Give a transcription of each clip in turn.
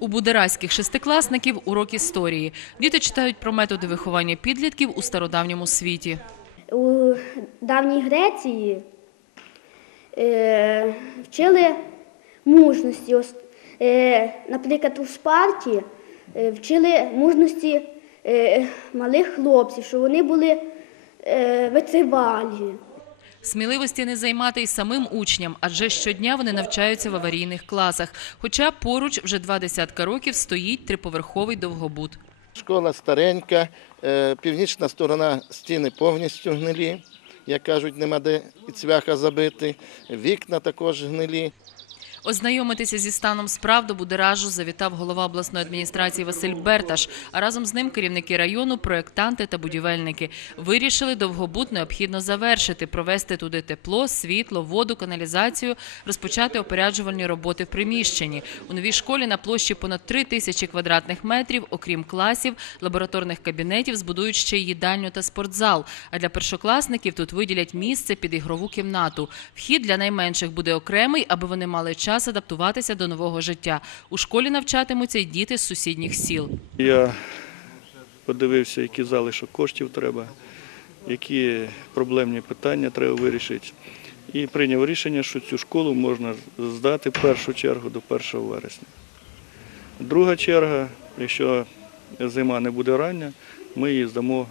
У будераських шестикласників урок історії. Діти читають про методи виховання підлітків у стародавньому світі. У давній Греції е, вчили мужності. Ос- Е, наприклад, у Спарті е, вчили мужності е, малих хлопців, що вони були витривалі. Сміливості не займати й самим учням, адже щодня вони навчаються в аварійних класах. Хоча поруч вже два десятка років стоїть триповерховий довгобуд. Школа старенька, е, північна сторона стіни повністю гнилі, як кажуть, нема де цвяха забити. Вікна також гнилі. Ознайомитися зі станом справ до будеражу завітав голова обласної адміністрації Василь Берташ, а разом з ним керівники району, проєктанти та будівельники. Вирішили довгобуд необхідно завершити, провести туди тепло, світло, воду, каналізацію, розпочати опоряджувальні роботи в приміщенні. У новій школі на площі понад 3 тисячі квадратних метрів, окрім класів, лабораторних кабінетів, збудують ще й їдальню та спортзал. А для першокласників тут виділять місце під ігрову кімнату. Вхід для найменших буде окремий, аби вони мали час адаптуватися до нового життя. У школі навчатимуться й діти з сусідніх сіл. Я подивився, які залишок коштів треба, які проблемні питання треба вирішити. І прийняв рішення, що цю школу можна здати в першу чергу до 1 вересня. Друга черга, якщо зима не буде рання, ми її здамо,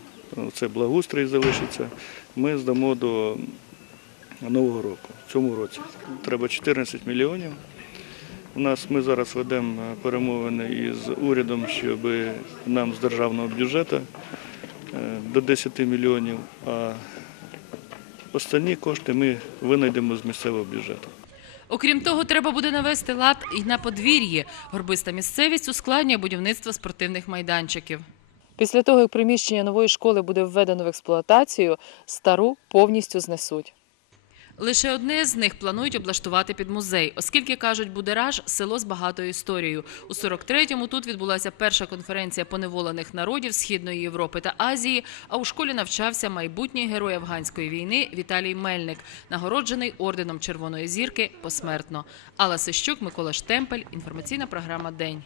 це благоустрій залишиться, ми здамо до Нового року, в цьому році. Треба 14 мільйонів. У нас ми зараз ведемо е, перемовини із урядом, щоб нам з державного бюджету е, до 10 мільйонів, а останні кошти ми винайдемо з місцевого бюджету. Окрім того, треба буде навести лад і на подвір'ї. Горбиста місцевість ускладнює будівництво спортивних майданчиків. Після того, як приміщення нової школи буде введено в експлуатацію, стару повністю знесуть. Лише одне з них планують облаштувати під музей, оскільки кажуть, Будераж село з багатою історією. У 43-му тут відбулася перша конференція поневолених народів Східної Європи та Азії. А у школі навчався майбутній герой афганської війни Віталій Мельник, нагороджений орденом Червоної зірки посмертно. Алла Сищук, Микола Штемпель. Інформаційна програма День.